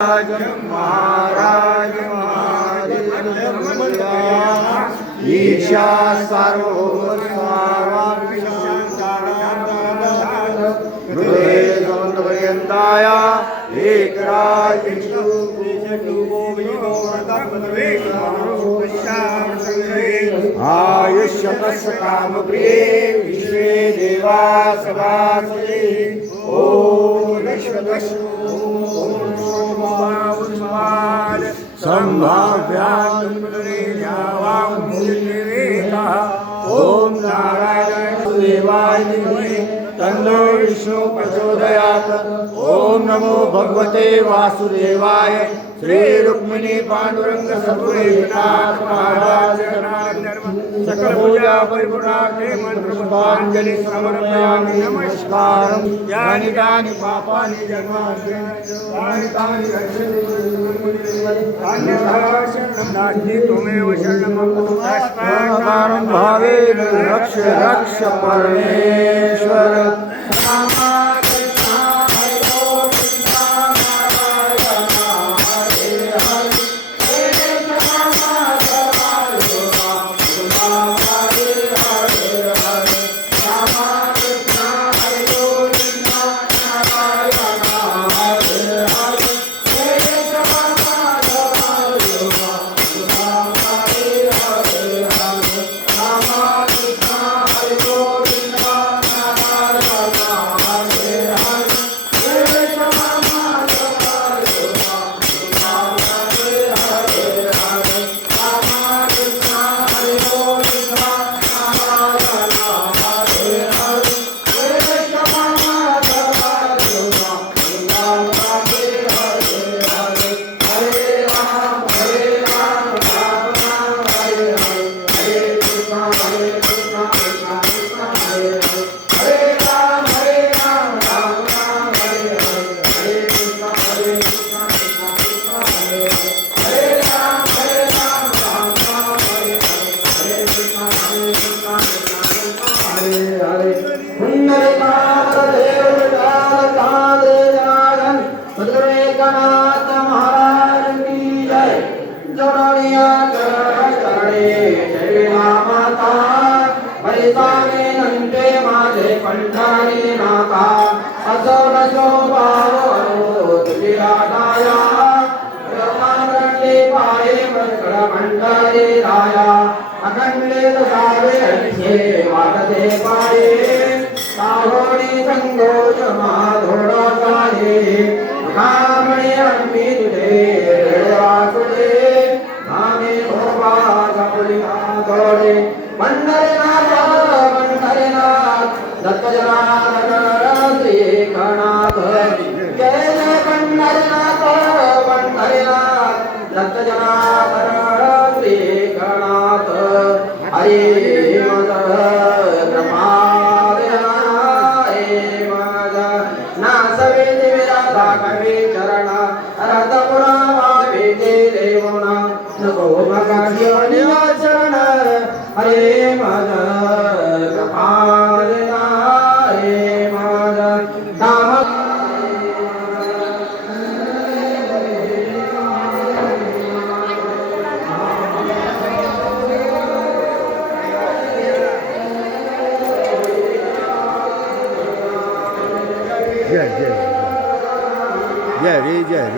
महाराज ईशा सार्वभौम पर्यंताया एकराज आयुष्यतस्य कामप्रिये विश्वे देवा सभासते ओम विश्वदस्य ओम नारायण देवाय तन्नो विष्णु प्रचोदयात्। ओम नमो भगवते वासुदेवाय। श्री रुक्मिणी पांडुरंग सद्गुरुनाथ महाराज सकल पूजा परिपूर्णार्थे मंत्र पुष्पांजलि समर्पयामि। नमस्कारं। यानि तानि पापानि जन्माद्यनि तानि नास्ति त्वमेव शरणं भावेन रक्ष रक्ष परमेश्वर। जय जय जय रे जय रे।